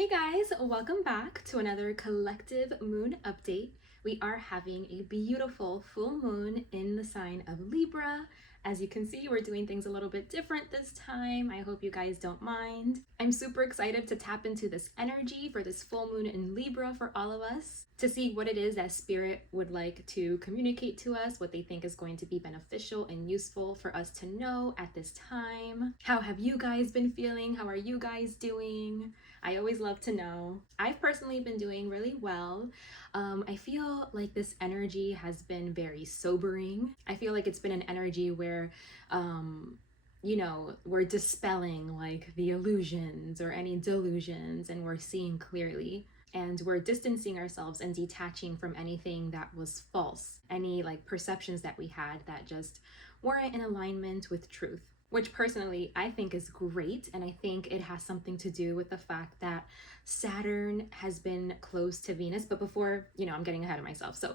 Hey guys, welcome back to another collective moon update. We are having a beautiful full moon in the sign of Libra. As you can see, we're doing things a little bit different this time. I hope you guys don't mind. I'm super excited to tap into this energy for this full moon in Libra for all of us, to see what it is that spirit would like to communicate to us, what they think is going to be beneficial and useful for us to know at this time. How have you guys been feeling? How are you guys doing? I always love to know. I've personally been doing really well. I feel like this energy has been very sobering. I feel like it's been an energy where, we're dispelling like the illusions or any delusions, and we're seeing clearly. And we're distancing ourselves and detaching from anything that was false, any like perceptions that we had that just weren't in alignment with truth, which personally I think is great. And I think it has something to do with the fact that Saturn has been close to Venus. But before, I'm getting ahead of myself. So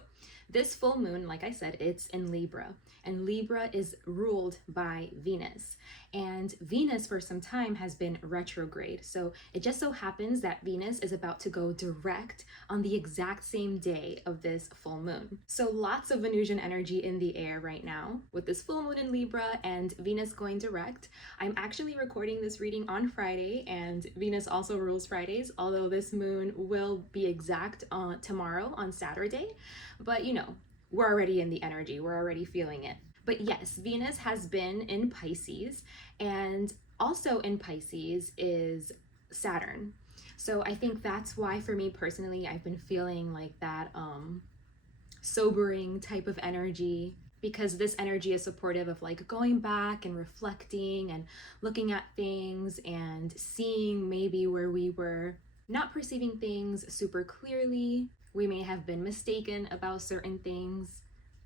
this full moon, like I said, it's in Libra, and Libra is ruled by Venus. And Venus for some time has been retrograde. So it just so happens that Venus is about to go direct on the exact same day of this full moon. So lots of Venusian energy in the air right now with this full moon in Libra and Venus going direct. I'm actually recording this reading on Friday, and Venus also rules Fridays, although this moon will be exact on tomorrow on Saturday. But we're already in the energy, we're already feeling it. But yes, Venus has been in Pisces, and also in Pisces is Saturn. So I think that's why for me personally, I've been feeling like that sobering type of energy, because this energy is supportive of like going back and reflecting and looking at things and seeing maybe where we were not perceiving things super clearly. We may have been mistaken about certain things,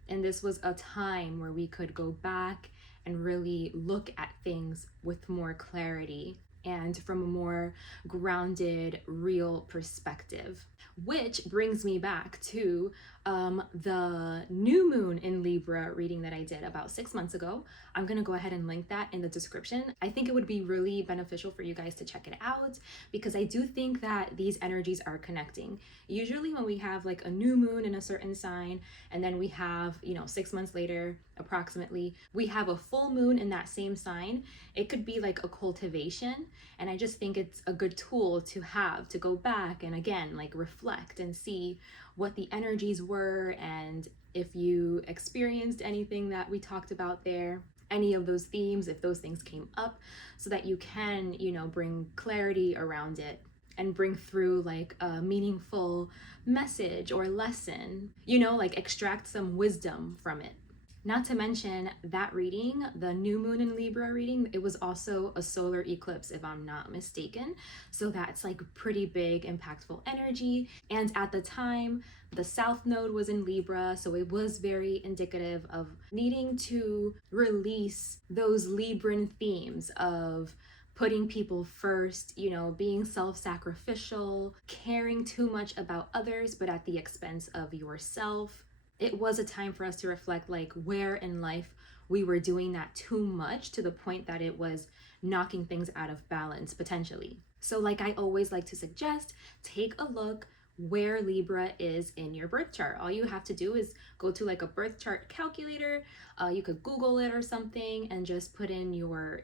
and this was a time where we could go back and really look at things with more clarity and from a more grounded, real perspective. Which brings me back to the new moon in Libra reading that I did about 6 months ago. I'm gonna go ahead and link that in the description. I think it would be really beneficial for you guys to check it out, because I do think that these energies are connecting. Usually when we have like a new moon in a certain sign, and then we have, 6 months later, approximately, we have a full moon in that same sign, it could be like a cultivation. And I just think it's a good tool to have to go back and again, like reflect and see what the energies were, and if you experienced anything that we talked about there, any of those themes, if those things came up, so that you can, bring clarity around it and bring through like a meaningful message or lesson, like extract some wisdom from it. Not to mention that reading, the new moon in Libra reading, it was also a solar eclipse, if I'm not mistaken. So that's like pretty big, impactful energy. And at the time, the South Node was in Libra, so it was very indicative of needing to release those Libran themes of putting people first, being self-sacrificial, caring too much about others, but at the expense of yourself. It was a time for us to reflect like where in life we were doing that too much, to the point that it was knocking things out of balance potentially. So like I always like to suggest, take a look where Libra is in your birth chart. All you have to do is go to like a birth chart calculator. You could Google it or something and just put in your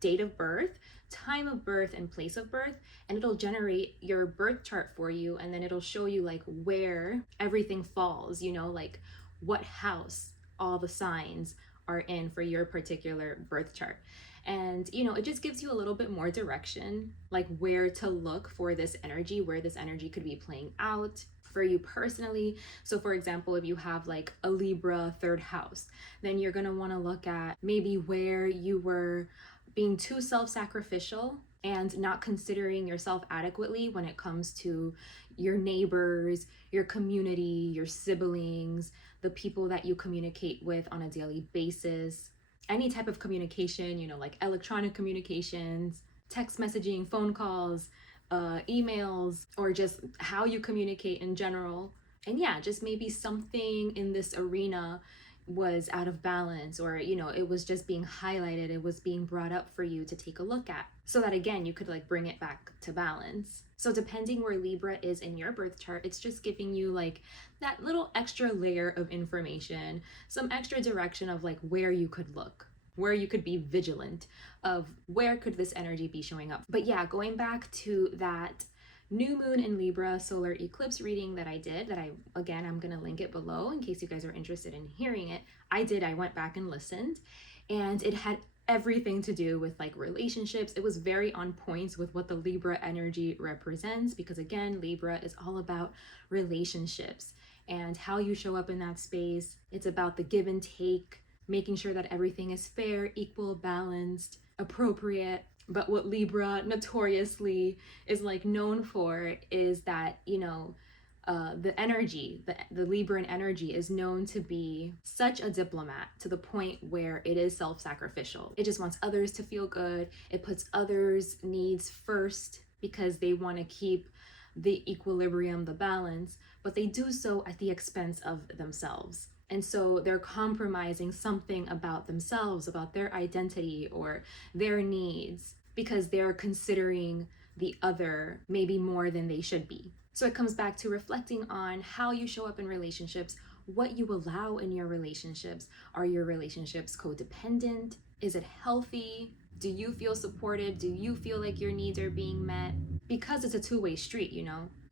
date of birth, time of birth, and place of birth, and it'll generate your birth chart for you. And then it'll show you like where everything falls, like what house all the signs are in for your particular birth chart. And it just gives you a little bit more direction, like where to look for this energy, where this energy could be playing out for you personally. So for example, if you have like a Libra third house, then you're going to want to look at maybe where you were being too self-sacrificial and not considering yourself adequately when it comes to your neighbors, your community, your siblings, the people that you communicate with on a daily basis. Any type of communication, like electronic communications, text messaging, phone calls, emails, or just how you communicate in general. And yeah, just maybe something in this arena was out of balance, or it was just being highlighted, it was being brought up for you to take a look at, so that again you could like bring it back to balance. So depending where Libra is in your birth chart, it's just giving you like that little extra layer of information, some extra direction of like where you could look, where you could be vigilant of where could this energy be showing up. But yeah, going back to that new moon in Libra solar eclipse reading that I did, that I'm going to link it below in case you guys are interested in hearing it. I went back and listened, and it had everything to do with like relationships. It was very on point with what the Libra energy represents, because again, Libra is all about relationships and how you show up in that space. It's about the give and take, making sure that everything is fair, equal, balanced, appropriate. But what Libra notoriously is like known for is that, the energy, the Libran energy is known to be such a diplomat, to the point where it is self-sacrificial. It just wants others to feel good. It puts others' needs first because they want to keep the equilibrium, the balance, but they do so at the expense of themselves. And so they're compromising something about themselves, about their identity or their needs, because they're considering the other maybe more than they should be. So it comes back to reflecting on how you show up in relationships, what you allow in your relationships. Are your relationships codependent? Is it healthy? Do you feel supported? Do you feel like your needs are being met? Because it's a two-way street,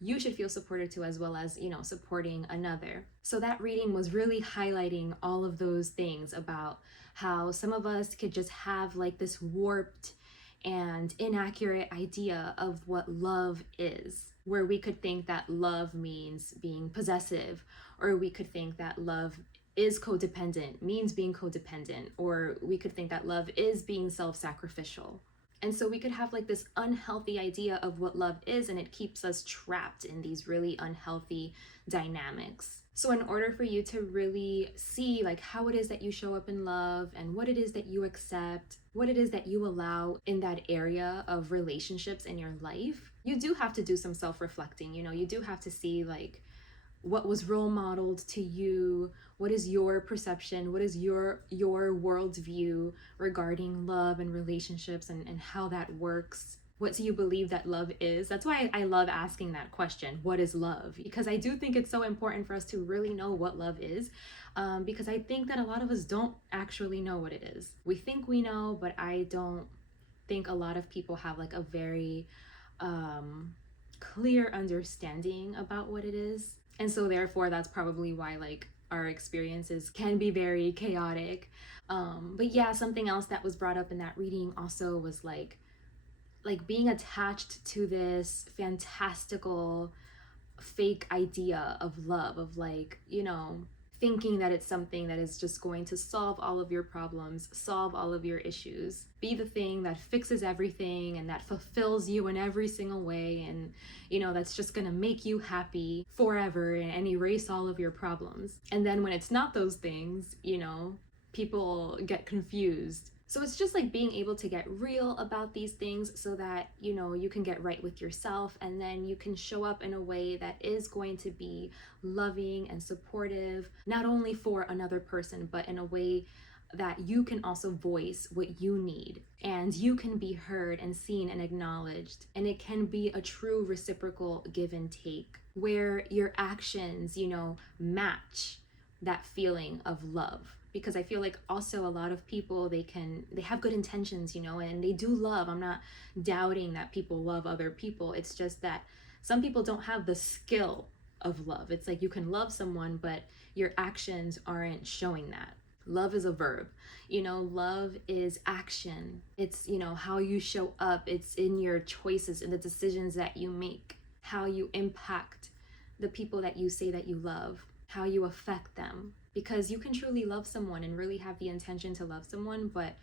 you should feel supported too, as well as, supporting another. So that reading was really highlighting all of those things about how some of us could just have like this warped and inaccurate idea of what love is, where we could think that love means being possessive, or we could think that love is codependent, means being codependent, or we could think that love is being self-sacrificial. And so we could have like this unhealthy idea of what love is, and it keeps us trapped in these really unhealthy dynamics. So in order for you to really see like how it is that you show up in love, and what it is that you accept, what it is that you allow in that area of relationships in your life, you do have to do some self-reflecting. You do have to see like what was role modeled to you, what is your perception, what is your worldview regarding love and relationships, and how that works. What do you believe that love is? That's why I love asking that question, what is love? Because I do think it's so important for us to really know what love is, because I think that a lot of us don't actually know what it is. We think we know, but I don't think a lot of people have like a very clear understanding about what it is. And so therefore that's probably why like our experiences can be very chaotic. But yeah, something else that was brought up in that reading also was like being attached to this fantastical fake idea of love, of like, thinking that it's something that is just going to solve all of your problems, solve all of your issues, be the thing that fixes everything and that fulfills you in every single way, and that's just gonna make you happy forever and erase all of your problems. And then when it's not those things, people get confused. So it's just like being able to get real about these things, so that you can get right with yourself, and then you can show up in a way that is going to be loving and supportive, not only for another person, but in a way that you can also voice what you need, and you can be heard and seen and acknowledged. And it can be a true reciprocal give and take, where your actions match that feeling of love. Because I feel like also a lot of people, they have good intentions, and they do love. I'm not doubting that people love other people. It's just that some people don't have the skill of love. It's like you can love someone, but your actions aren't showing that. Love is a verb. Love is action. It's, how you show up. It's in your choices and the decisions that you make, how you impact the people that you say that you love, how you affect them. Because you can truly love someone and really have the intention to love someone, but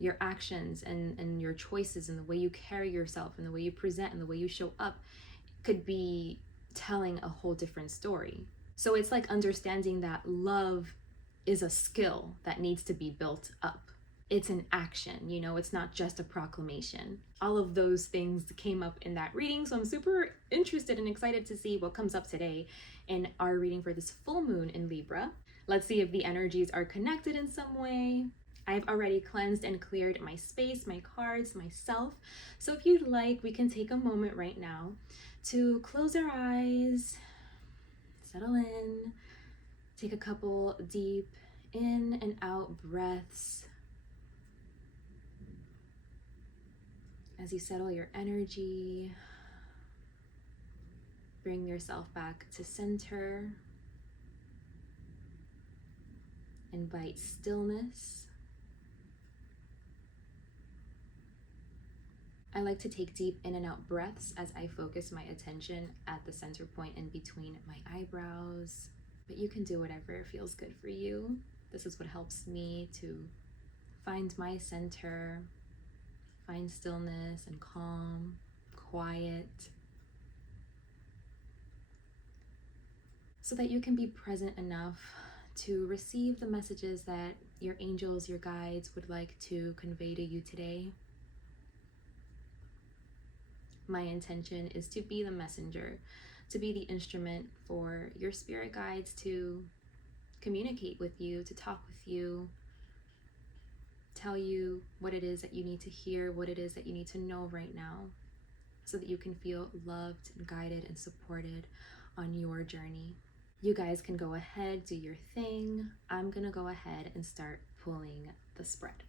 your actions and your choices and the way you carry yourself and the way you present and the way you show up could be telling a whole different story. So it's like understanding that love is a skill that needs to be built up. It's an action, it's not just a proclamation. All of those things came up in that reading, so I'm super interested and excited to see what comes up today in our reading for this full moon in Libra. Let's see if the energies are connected in some way. I've already cleansed and cleared my space, my cards, myself. So if you'd like, we can take a moment right now to close our eyes, settle in, take a couple deep in and out breaths as you settle your energy. Bring yourself back to center. Invite stillness. I like to take deep in and out breaths as I focus my attention at the center point in between my eyebrows, but you can do whatever feels good for you. This is what helps me to find my center, find stillness and calm, quiet, so that you can be present enough to receive the messages that your angels, your guides would like to convey to you today. My intention is to be the messenger, to be the instrument for your spirit guides to communicate with you, to talk with you, tell you what it is that you need to hear, what it is that you need to know right now, so that you can feel loved and guided and supported on your journey. You guys can go ahead, do your thing. I'm gonna go ahead and start pulling the spread.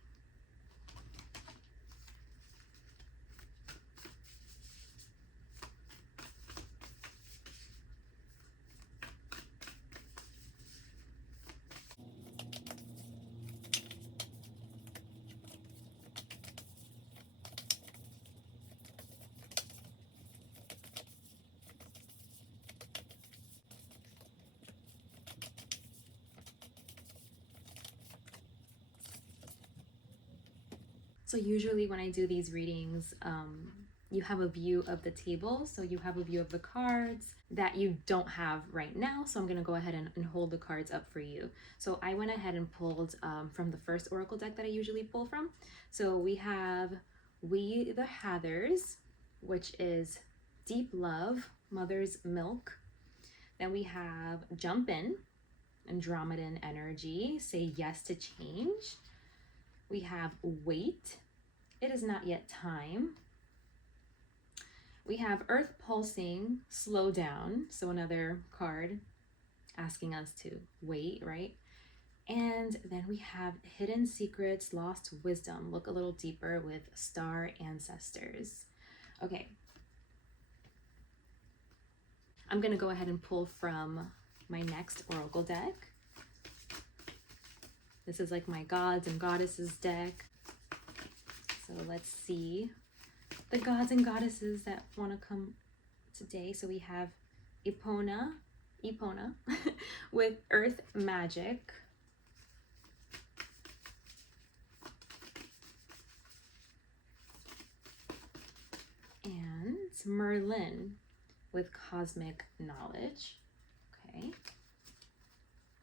So usually when I do these readings, you have a view of the table. So you have a view of the cards that you don't have right now. So I'm going to go ahead and hold the cards up for you. So I went ahead and pulled from the first oracle deck that I usually pull from. So we have We the Hathers, which is Deep Love, Mother's Milk. Then we have Jump In, Andromedan Energy, Say Yes to Change. We have Wait, It Is Not Yet Time. We have Earth Pulsing, Slow Down. So another card asking us to wait, right? And then we have Hidden Secrets, Lost Wisdom. Look a little deeper with Star Ancestors. Okay. I'm going to go ahead and pull from my next oracle deck. This is like my gods and goddesses deck. So let's see the gods and goddesses that want to come today. So we have Epona with Earth Magic. And Merlin with Cosmic Knowledge. Okay.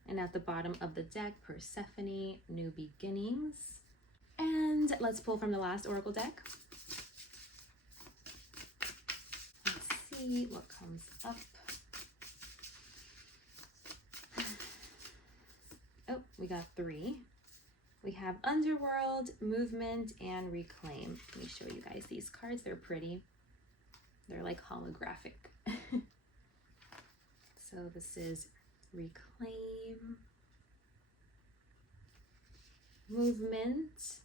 And at the bottom of the deck, Persephone, New Beginnings. And let's pull from the last oracle deck. Let's see what comes up. Oh, we got 3. We have Underworld, Movement, and Reclaim. Let me show you guys these cards. They're pretty. They're like holographic. So this is Reclaim, Movement,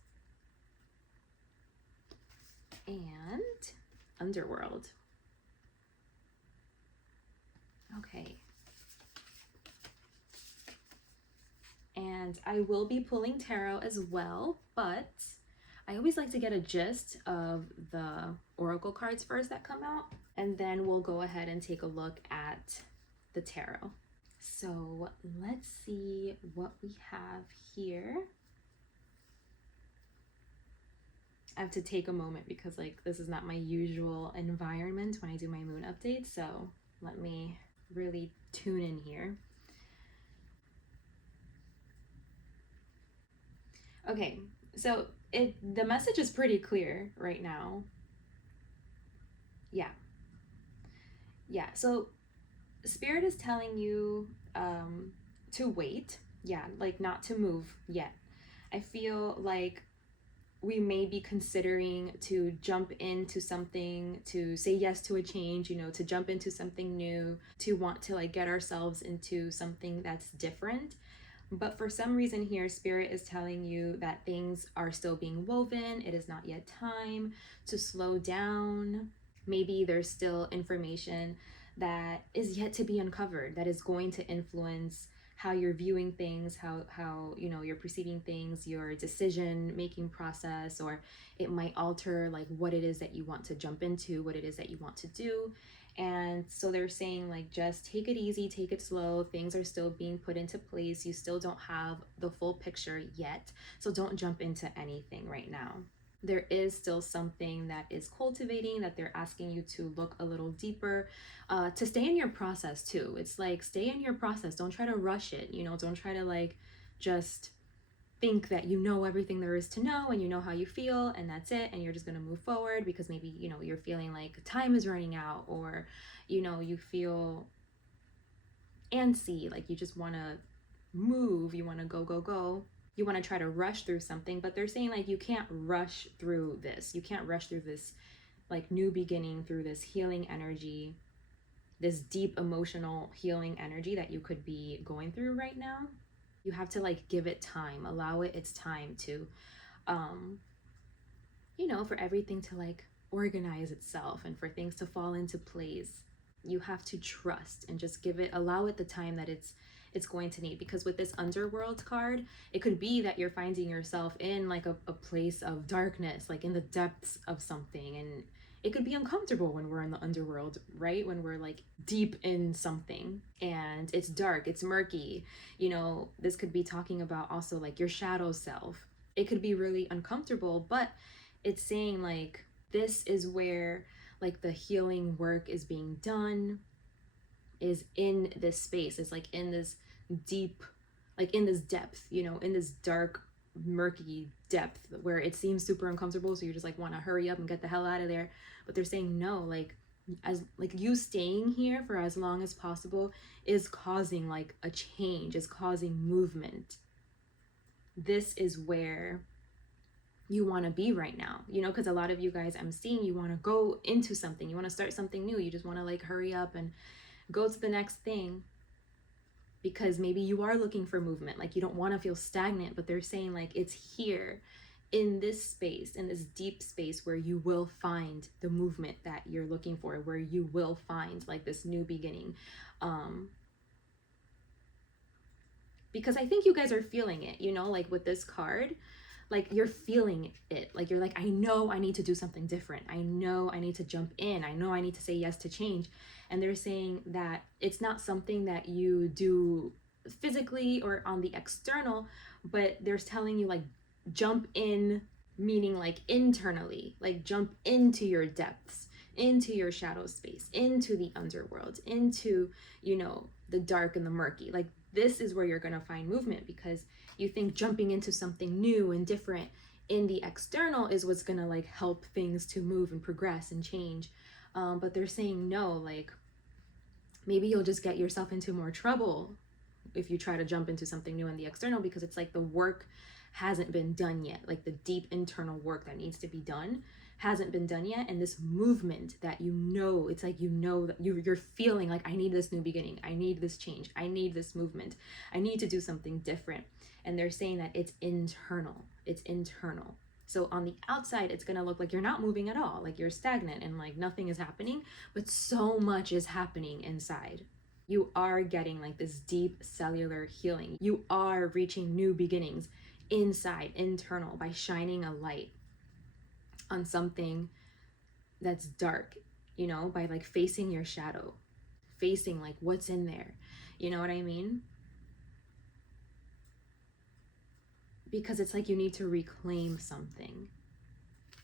and Underworld. Okay. And I will be pulling tarot as well, but I always like to get a gist of the oracle cards first that come out, and then we'll go ahead and take a look at the tarot. So let's see what we have here. I have to take a moment because like this is not my usual environment when I do my moon updates, so let me really tune in here. Okay, so the message is pretty clear right now. Yeah, so Spirit is telling you to wait. Yeah, like not to move yet. I feel like we may be considering to jump into something, to say yes to a change, to jump into something new, to want to like get ourselves into something that's different. But for some reason here, Spirit is telling you that things are still being woven. It is not yet time to slow down. Maybe there's still information that is yet to be uncovered that is going to influence how you're viewing things, how you're perceiving things, your decision making process, or it might alter like what it is that you want to jump into, what it is that you want to do. And so they're saying like just take it easy, take it slow. Things are still being put into place. You still don't have the full picture yet, so don't jump into anything right now. There is still something that is cultivating, that they're asking you to look a little deeper, to stay in your process too. It's like stay in your process. Don't try to rush it. Don't try to like just think that you know everything there is to know and you know how you feel and that's it and you're just going to move forward because maybe you're feeling like time is running out, or you feel antsy, like you just want to move, you want to go, you want to try to rush through something. But they're saying like you can't rush through this, you can't rush through this like new beginning, through this healing energy, this deep emotional healing energy that you could be going through right now. You have to like give it time, allow it its time to for everything to like organize itself and for things to fall into place. You have to trust and just allow it the time that it's going to need. Because with this underworld card, it could be that you're finding yourself in like a place of darkness, like in the depths of something, and it could be uncomfortable when we're in the underworld, right? When we're like deep in something and it's dark, it's murky. This could be talking about also like your shadow self. It could be really uncomfortable, but it's saying like this is where like the healing work is being done, is in this space. It's like in this deep, like in this depth, in this dark, murky depth where it seems super uncomfortable, so you just like want to hurry up and get the hell out of there. But they're saying no, like as like you staying here for as long as possible is causing like a change, is causing movement. This is where you want to be right now, because a lot of you guys I'm seeing, you want to go into something, you want to start something new, you just want to like hurry up and go to the next thing, because maybe you are looking for movement, like you don't want to feel stagnant. But they're saying like it's here in this space, in this deep space, where you will find the movement that you're looking for, where you will find like this new beginning. Because I think you guys are feeling it, like with this card, like you're feeling it, like you're like, I know I need to do something different, I know I need to jump in, I know I need to say yes to change. And they're saying that it's not something that you do physically or on the external, but they're telling you like jump in, meaning like internally, like jump into your depths, into your shadow space, into the underworld, into the dark and the murky. Like this is where you're going to find movement, because you think jumping into something new and different in the external is what's going to like help things to move and progress and change. But they're saying no, like maybe you'll just get yourself into more trouble if you try to jump into something new in the external, because it's like the work hasn't been done yet. Like the deep internal work that needs to be done hasn't been done yet. And this movement that it's like that you're feeling like, I need this new beginning, I need this change, I need this movement, I need to do something different. And they're saying that it's internal. So on the outside, it's going to look like you're not moving at all, like you're stagnant and like nothing is happening, but so much is happening inside. You are getting like this deep cellular healing. You are reaching new beginnings inside, internal, by shining a light on something that's dark, by like facing your shadow, facing like what's in there. You know what I mean? Because it's like you need to reclaim something.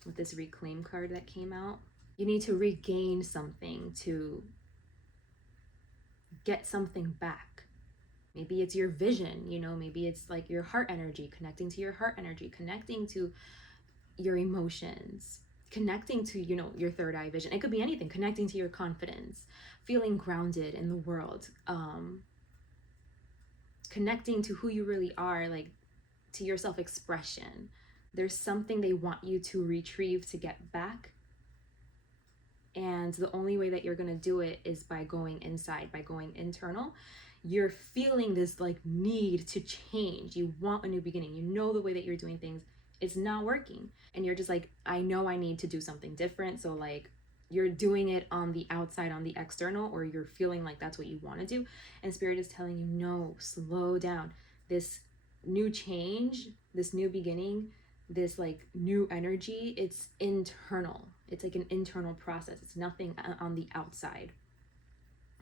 With this reclaim card that came out, you need to regain something, to get something back. Maybe it's your vision, maybe it's like your heart energy, connecting to your heart energy, connecting to your emotions, connecting to your third eye vision. It could be anything, connecting to your confidence, feeling grounded in the world, connecting to who you really are, like to your self-expression. There's something they want you to retrieve, to get back. And the only way that you're going to do it is by going inside, by going internal. You're feeling this like need to change. You want a new beginning. You know the way that you're doing things, it's not working. And you're just like, I know I need to do something different. So like you're doing it on the outside, on the external, or you're feeling like that's what you want to do. And Spirit is telling you, no, slow down. This new change, this new beginning, this like new energy, it's internal. It's like an internal process. It's nothing on the outside.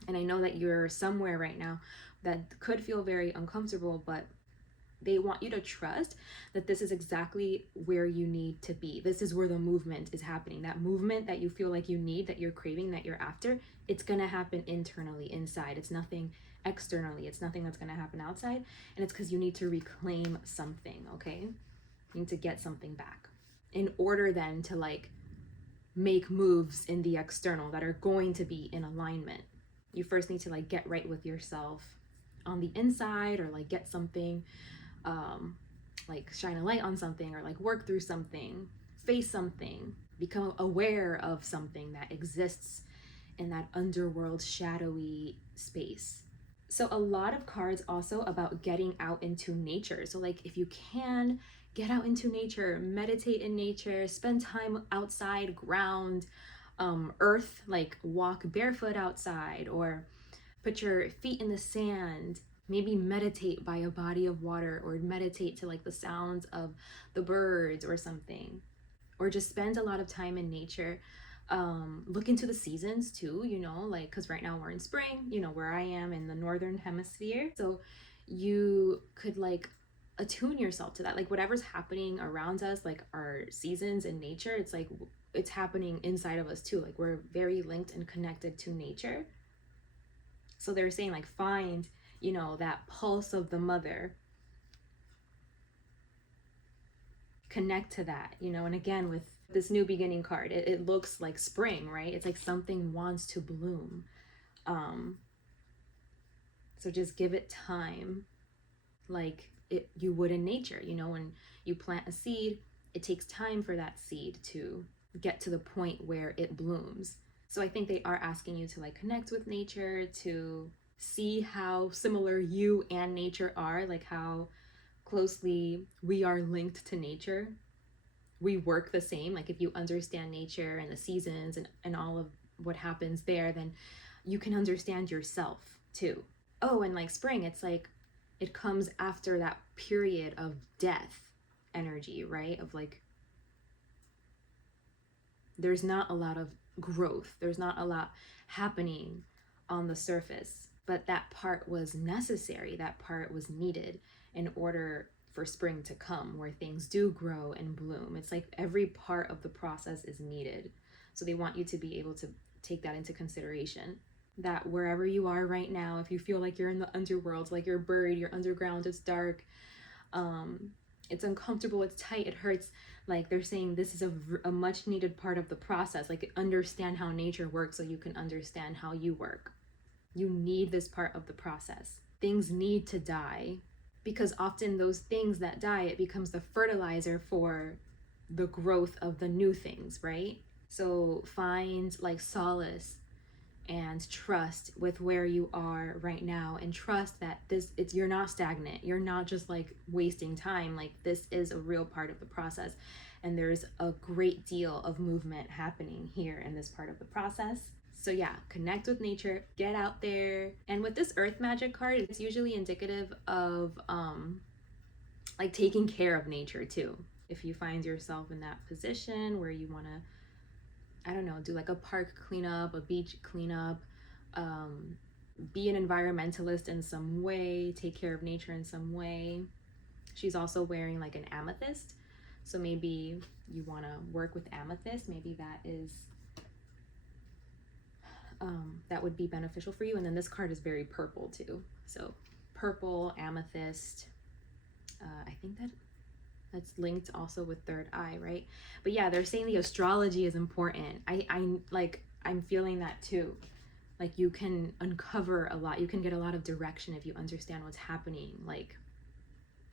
And I know that you're somewhere right now that could feel very uncomfortable, but they want you to trust that this is exactly where you need to be. This is where the movement is happening. That movement that you feel like you need, that you're craving, that you're after, it's going to happen internally, inside. It's nothing externally. It's nothing that's going to happen outside. And it's because you need to reclaim something, okay? You need to get something back in order then to like make moves in the external that are going to be in alignment. You first need to like get right with yourself on the inside, or like get something, like shine a light on something, or like work through something, face something, become aware of something that exists in that underworld shadowy space. So a lot of cards also about getting out into nature. So like if you can, get out into nature, meditate in nature, spend time outside, ground, earth, like walk barefoot outside, or put your feet in the sand, maybe meditate by a body of water, or meditate to like the sounds of the birds or something, or just spend a lot of time in nature. Look into the seasons too, you know, like because right now we're in spring, you know, where I am in the northern hemisphere, so you could like attune yourself to that, like whatever's happening around us, like our seasons in nature, it's like it's happening inside of us too. Like we're very linked and connected to nature. So they're saying like find, you know, that pulse of the mother, connect to that, you know. And again, with this new beginning card, it looks like spring, right? It's like something wants to bloom. So just give it time, like you would in nature. You know, when you plant a seed, it takes time for that seed to get to the point where it blooms. So I think they are asking you to like connect with nature, to see how similar you and nature are, like how closely we are linked to nature. We work the same. Like if you understand nature and the seasons and all of what happens there, then you can understand yourself too. Oh, and like spring, it's like it comes after that period of death energy, right? Of like, there's not a lot of growth, there's not a lot happening on the surface, but that part was necessary, that part was needed in order for spring to come, where things do grow and bloom. It's like every part of the process is needed. So they want you to be able to take that into consideration, that wherever you are right now, if you feel like you're in the underworld, like you're buried, you're underground, it's dark, it's uncomfortable, it's tight, it hurts, like they're saying this is a much needed part of the process. Like understand how nature works so you can understand how you work. You need this part of the process. Things need to die, because often those things that die, it becomes the fertilizer for the growth of the new things, right? So find like solace and trust with where you are right now, and trust that you're not stagnant, you're not just like wasting time. Like this is a real part of the process, and there's a great deal of movement happening here in this part of the process. So yeah, connect with nature, get out there. And with this earth magic card, it's usually indicative of like taking care of nature too. If you find yourself in that position where you want to, I don't know, do like a park cleanup, a beach cleanup, be an environmentalist in some way, take care of nature in some way. She's also wearing like an amethyst. So maybe you want to work with amethyst. Maybe that is, that would be beneficial for you. And then this card is very purple too. So purple, amethyst, I think that's linked also with third eye, right? But yeah, they're saying the astrology is important. I'm feeling that too. Like you can uncover a lot. You can get a lot of direction if you understand what's happening, like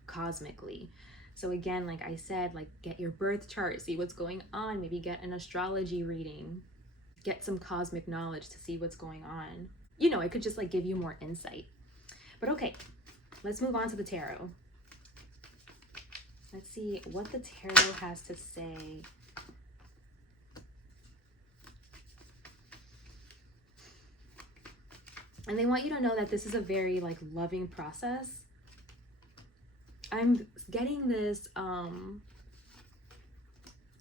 cosmically. So again, like I said, like get your birth chart, see what's going on, maybe get an astrology reading, get some cosmic knowledge to see what's going on. You know, it could just like give you more insight. But okay, let's move on to the tarot. Let's see what the tarot has to say. And they want you to know that this is a very like loving process. I'm getting this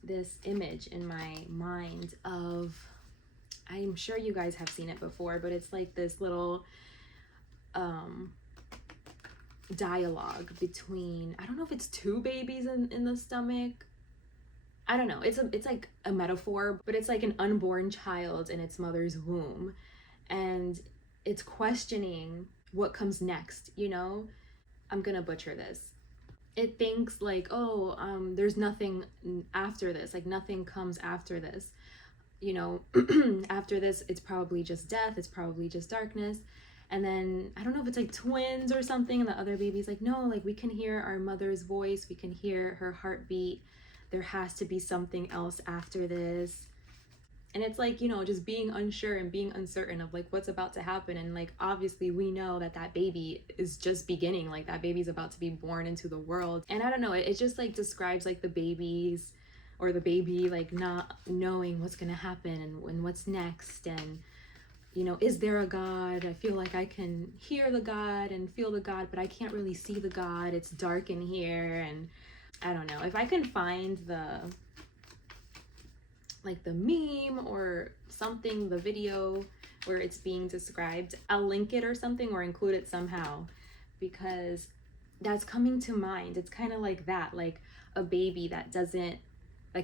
this image in my mind of, I'm sure you guys have seen it before, but it's like this little dialogue between, I don't know if it's two babies in the stomach. I don't know. It's like a metaphor, but it's like an unborn child in its mother's womb. And it's questioning what comes next, you know? I'm gonna butcher this. It thinks like, oh, there's nothing after this, like nothing comes after this, you know. After this, it's probably just death, it's probably just darkness. And then I don't know if it's like twins or something, and the other baby's like, no, like we can hear our mother's voice, we can hear her heartbeat, there has to be something else after this. And it's like, you know, just being unsure and being uncertain of like what's about to happen. And like obviously we know that that baby is just beginning, like that baby's about to be born into the world. And I don't know, it just like describes like the babies or the baby like not knowing what's gonna happen and what's next. And you know, is there a God? I feel like I can hear the God and feel the God, but I can't really see the God. It's dark in here. And I don't know if I can find the meme or something, the video where it's being described, I'll link it or something or include it somehow, because that's coming to mind. It's kind of like that, like a baby that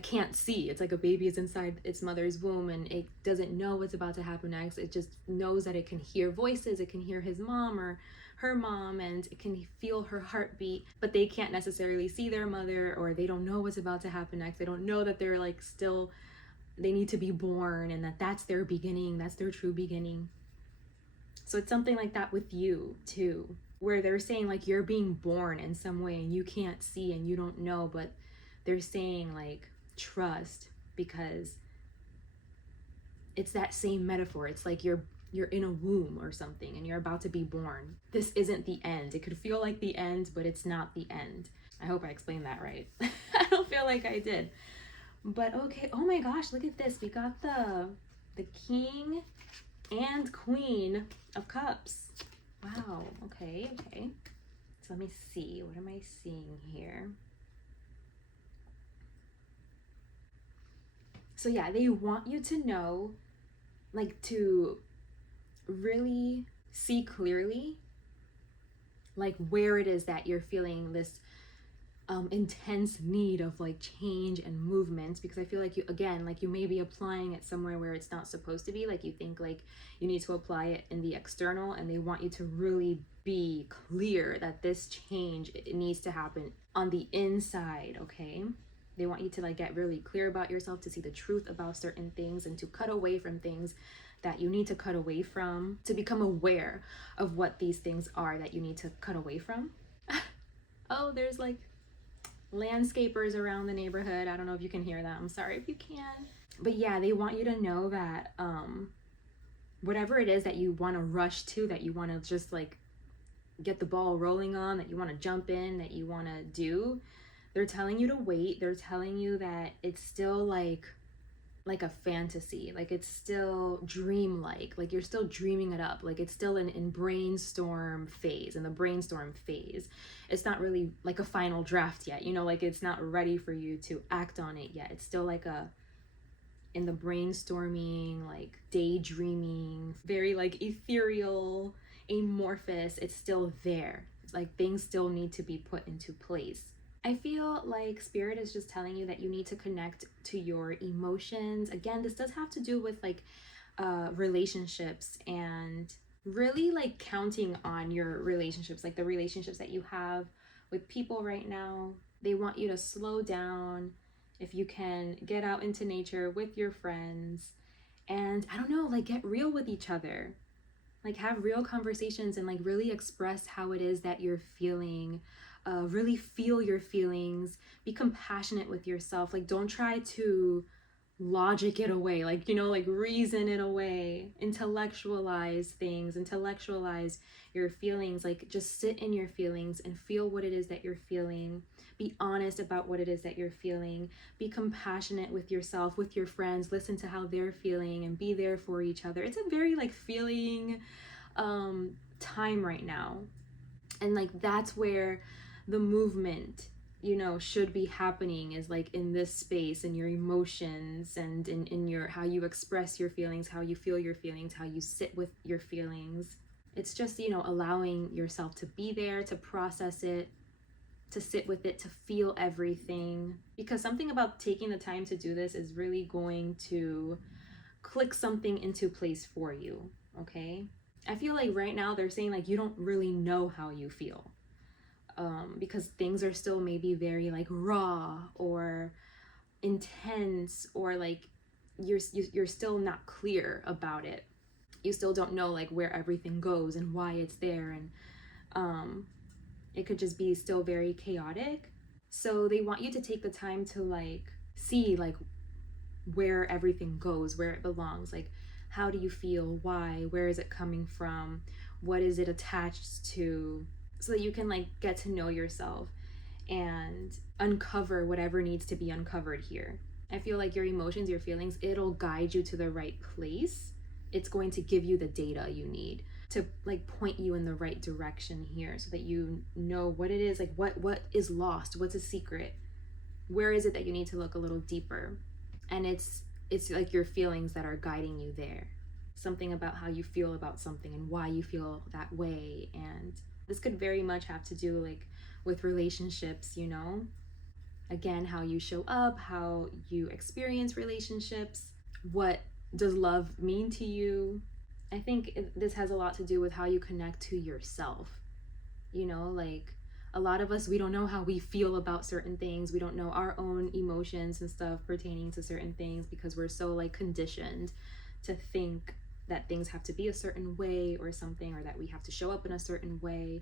can't see. It's like a baby is inside its mother's womb and it doesn't know what's about to happen next. It just knows that it can hear voices, it can hear his mom or her mom, and it can feel her heartbeat, but they can't necessarily see their mother, or they don't know what's about to happen next. They don't know that they're like still, they need to be born, and that's their beginning, that's their true beginning. So it's something like that with you too, where they're saying like you're being born in some way and you can't see and you don't know, but they're saying like trust, because it's that same metaphor. It's like you're in a womb or something and you're about to be born. This isn't the end. It could feel like the end, but it's not the end. I hope I explained that right. I don't feel like I did. But okay, oh my gosh, look at this. We got the King and Queen of Cups. Wow, okay. So let me see, what am I seeing here? So yeah, they want you to know, like to really see clearly, like where it is that you're feeling this intense need of like change and movement, because I feel like you may be applying it somewhere where it's not supposed to be. Like you think like you need to apply it in the external, and they want you to really be clear that this change, it needs to happen on the inside. Okay, they want you to like get really clear about yourself, to see the truth about certain things, and to cut away from things that you need to cut away from, to become aware of what these things are that you need to cut away from. Oh, there's like landscapers around the neighborhood. I don't know if you can hear that. I'm sorry if you can. But yeah, they want you to know that whatever it is that you want to rush to, that you want to just like get the ball rolling on, that you want to jump in, that you want to do, they're telling you to wait. They're telling you that it's still like a fantasy, like it's still dreamlike, like you're still dreaming it up, like it's still in brainstorm phase, in the brainstorm phase. It's not really like a final draft yet, you know, like it's not ready for you to act on it yet. It's still like in the brainstorming, like daydreaming, very like ethereal, amorphous. It's still there. It's like things still need to be put into place. I feel like Spirit is just telling you that you need to connect to your emotions. Again, this does have to do with like relationships, and really like counting on your relationships, like the relationships that you have with people right now. They want you to slow down. If you can, get out into nature with your friends And I don't know, like get real with each other. Like have real conversations and like really express how it is that you're feeling. Really feel your feelings. Be compassionate with yourself. Like don't try to logic it away, like, like reason it away, intellectualize things, intellectualize your feelings. Like just sit in your feelings and feel what it is that you're feeling. Be honest about what it is that you're feeling. Be compassionate with yourself, with your friends. Listen to how they're feeling and be there for each other. It's a very like feeling time right now. And like that's where the movement should be happening, is like in this space, in your emotions and in your how you express your feelings, how you feel your feelings, how you sit with your feelings. It's just allowing yourself to be there, to process it, to sit with it, to feel everything. Because something about taking the time to do this is really going to click something into place for you. Okay, I feel like right now they're saying like you don't really know how you feel, because things are still maybe very like raw or intense, or like you're still not clear about it. You still don't know like where everything goes and why it's there, and it could just be still very chaotic. So they want you to take the time to like see like where everything goes, where it belongs. Like how do you feel, why, where is it coming from, what is it attached to, so that you can like get to know yourself and uncover whatever needs to be uncovered here. I feel like your emotions, your feelings, it'll guide you to the right place. It's going to give you the data you need to like point you in the right direction here, so that you know what it is, like what is lost, what's a secret, where is it that you need to look a little deeper. And it's like your feelings that are guiding you there. Something about how you feel about something and why you feel that way. And this could very much have to do like with relationships, again, how you show up, how you experience relationships, what does love mean to you. I think this has a lot to do with how you connect to yourself. Like a lot of us, we don't know how we feel about certain things. We don't know our own emotions and stuff pertaining to certain things, because we're so like conditioned to think that things have to be a certain way or something, or that we have to show up in a certain way.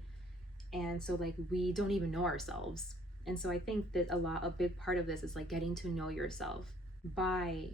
And so like we don't even know ourselves. And so I think that a big part of this is like getting to know yourself by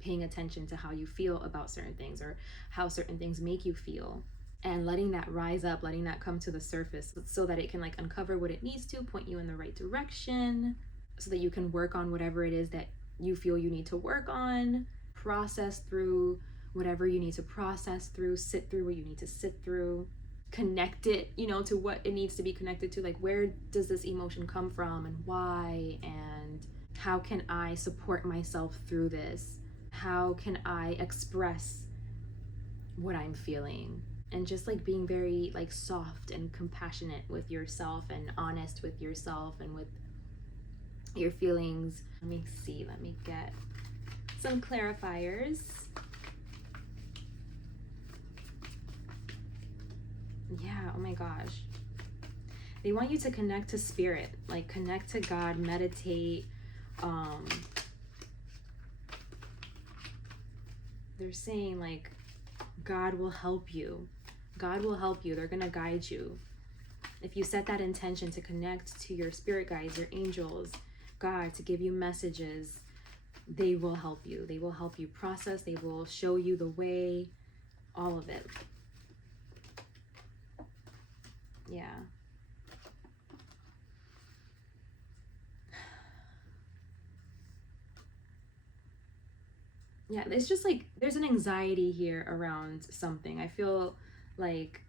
paying attention to how you feel about certain things, or how certain things make you feel, and letting that rise up, letting that come to the surface, so that it can like uncover what it needs to, point you in the right direction, so that you can work on whatever it is that you feel you need to work on, process through whatever you need to process through, sit through what you need to sit through, connect it, to what it needs to be connected to. Like, where does this emotion come from and why? And how can I support myself through this? How can I express what I'm feeling? And just like being very like soft and compassionate with yourself, and honest with yourself and with your feelings. Let me see, let me get some clarifiers. Yeah, oh my gosh. They want you to connect to spirit, like connect to God, meditate. They're saying like God will help you. God will help you. They're going to guide you. If you set that intention to connect to your spirit guides, your angels, God, to give you messages, they will help you. They will help you process. They will show you the way, all of it. Yeah. Yeah, it's just like there's an anxiety here around something. I feel like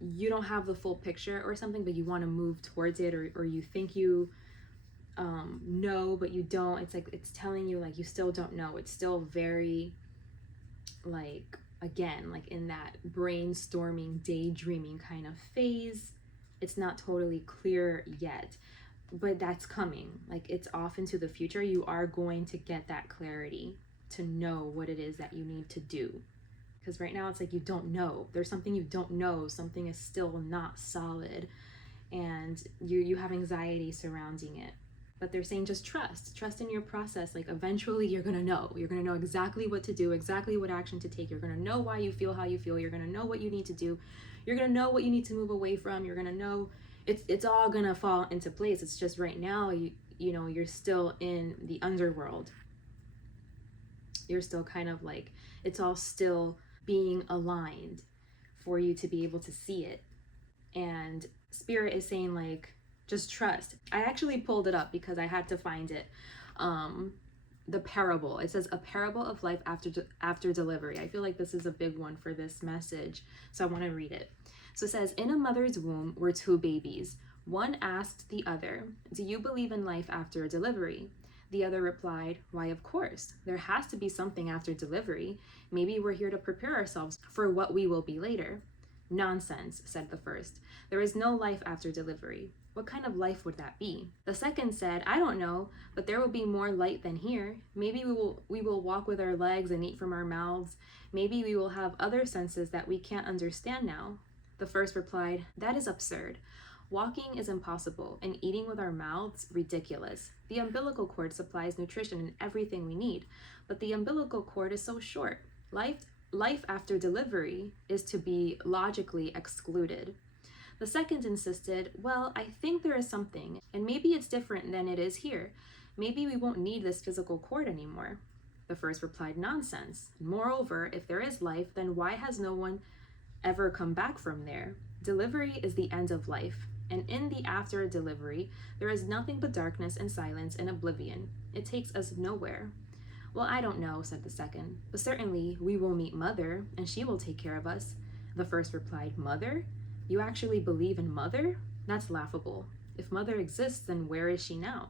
you don't have the full picture or something, but you want to move towards it, or you think you know, but you don't. It's like it's telling you like you still don't know. It's still very like, again, like in that brainstorming, daydreaming kind of phase. It's not totally clear yet, but that's coming. Like it's off into the future. You are going to get that clarity to know what it is that you need to do. Because right now it's like you don't know. There's something you don't know. Something is still not solid, and you have anxiety surrounding it. But they're saying just trust in your process. Like eventually you're gonna know exactly what to do, exactly what action to take. You're gonna know why you feel how you feel. You're gonna know what you need to do. You're gonna know what you need to move away from. You're gonna know it's all gonna fall into place. It's just right now you know you're still in the underworld. You're still kind of like, it's all still being aligned for you to be able to see it. And spirit is saying like, just trust. I actually pulled it up because I had to find it. The parable, it says a parable of life after delivery. I feel like this is a big one for this message, so I want to read it. So it says, in a mother's womb were two babies. One asked the other, do you believe in life after delivery? The other replied, why, of course. There has to be something after delivery. Maybe we're here to prepare ourselves for what we will be later. Nonsense, said the first. There is no life after delivery. What kind of life would that be? The second said, I don't know, but there will be more light than here. Maybe we will walk with our legs and eat from our mouths. Maybe we will have other senses that we can't understand now. The first replied, that is absurd. Walking is impossible, and eating with our mouths, ridiculous. The umbilical cord supplies nutrition and everything we need, but the umbilical cord is so short. Life after delivery is to be logically excluded. The second insisted, well, I think there is something, and maybe it's different than it is here. Maybe we won't need this physical cord anymore. The first replied, nonsense. Moreover, if there is life, then why has no one ever come back from there? Delivery is the end of life, and in the after delivery, there is nothing but darkness and silence and oblivion. It takes us nowhere. Well, I don't know, said the second, but certainly we will meet Mother, and she will take care of us. The first replied, Mother? You actually believe in Mother? That's laughable. If Mother exists, then where is she now?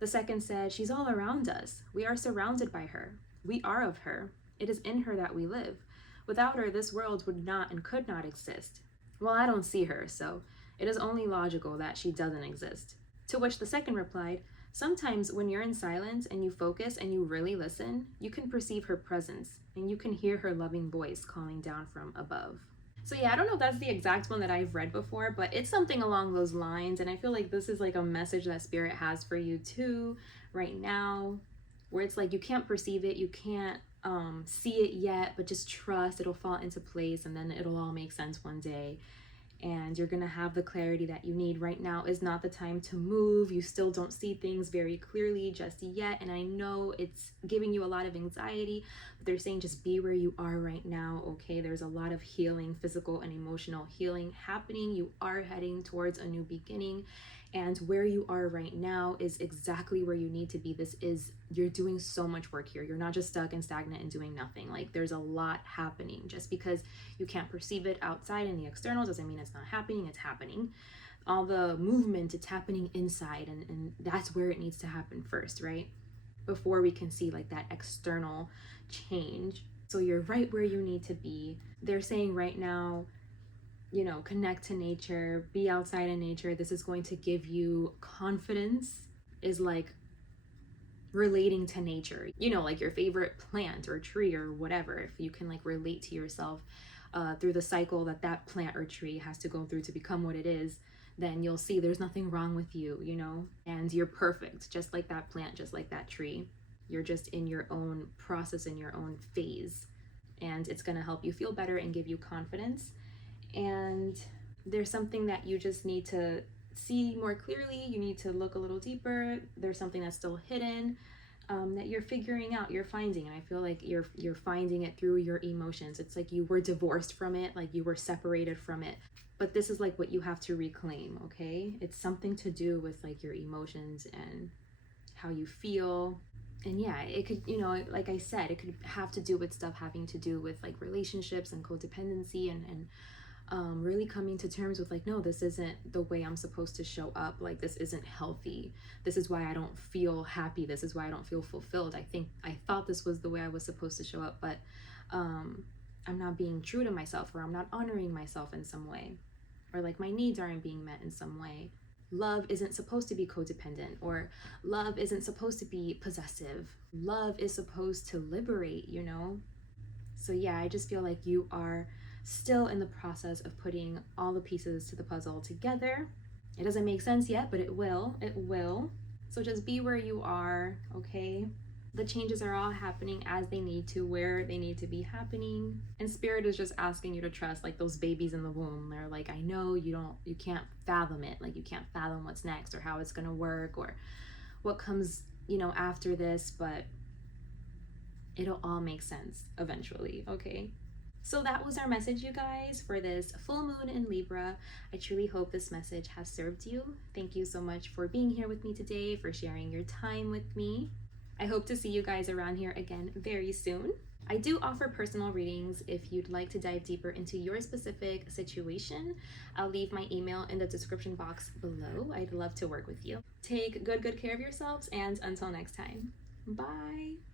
The second said, she's all around us. We are surrounded by her. We are of her. It is in her that we live. Without her, this world would not and could not exist. Well, I don't see her, so it is only logical that she doesn't exist. To which the second replied, sometimes when you're in silence and you focus and you really listen, you can perceive her presence and you can hear her loving voice calling down from above. So yeah, I don't know if that's the exact one that I've read before, but it's something along those lines. And I feel like this is like a message that Spirit has for you too right now, where it's like you can't perceive it, you can't see it yet, but just trust it'll fall into place and then it'll all make sense one day. And you're gonna have the clarity that you need. Right now is not the time to move. You still don't see things very clearly just yet. And I know it's giving you a lot of anxiety, but they're saying just be where you are right now, okay? There's a lot of healing, physical and emotional healing happening. You are heading towards a new beginning. And where you are right now is exactly where you need to be. You're doing so much work here. You're not just stuck and stagnant and doing nothing. Like there's a lot happening. Just because you can't perceive it outside in the external doesn't mean it's not happening. It's happening. All the movement, it's happening inside, and that's where it needs to happen first, right? Before we can see like that external change. So you're right where you need to be. They're saying right now, you know, connect to nature, be outside in nature. This is going to give you confidence, is like relating to nature, you know, like your favorite plant or tree or whatever. If you can like relate to yourself through the cycle that plant or tree has to go through to become what it is, then you'll see there's nothing wrong with you, you know, and you're perfect, just like that plant, just like that tree. You're just in your own process, in your own phase, and it's going to help you feel better and give you confidence. And there's something that you just need to see more clearly. You need to look a little deeper. There's something that's still hidden that you're figuring out, you're finding. And I feel like you're finding it through your emotions. It's like you were divorced from it, like you were separated from it. But this is like what you have to reclaim, okay? It's something to do with like your emotions and how you feel. And yeah, it could, you know, like I said, it could have to do with stuff having to do with like relationships and codependency and really coming to terms with like, no, this isn't the way I'm supposed to show up. Like, this isn't healthy. This is why I don't feel happy. This is why I don't feel fulfilled. I thought this was the way I was supposed to show up, but I'm not being true to myself, or I'm not honoring myself in some way, or like my needs aren't being met in some way. Love isn't supposed to be codependent, or love isn't supposed to be possessive. Love is supposed to liberate, you know? So yeah, I just feel like you are still in the process of putting all the pieces to the puzzle together. It doesn't make sense yet, but it will. So just be where you are, okay? The changes are all happening as they need to, where they need to be happening. And spirit is just asking you to trust, like those babies in the womb. They're like, I know you can't fathom it. Like you can't fathom what's next or how it's gonna work or what comes, after this, but it'll all make sense eventually, okay? So that was our message, you guys, for this full moon in Libra. I truly hope this message has served you. Thank you so much for being here with me today, for sharing your time with me. I hope to see you guys around here again very soon. I do offer personal readings if you'd like to dive deeper into your specific situation. I'll leave my email in the description box below. I'd love to work with you. Take good care of yourselves, and until next time, bye.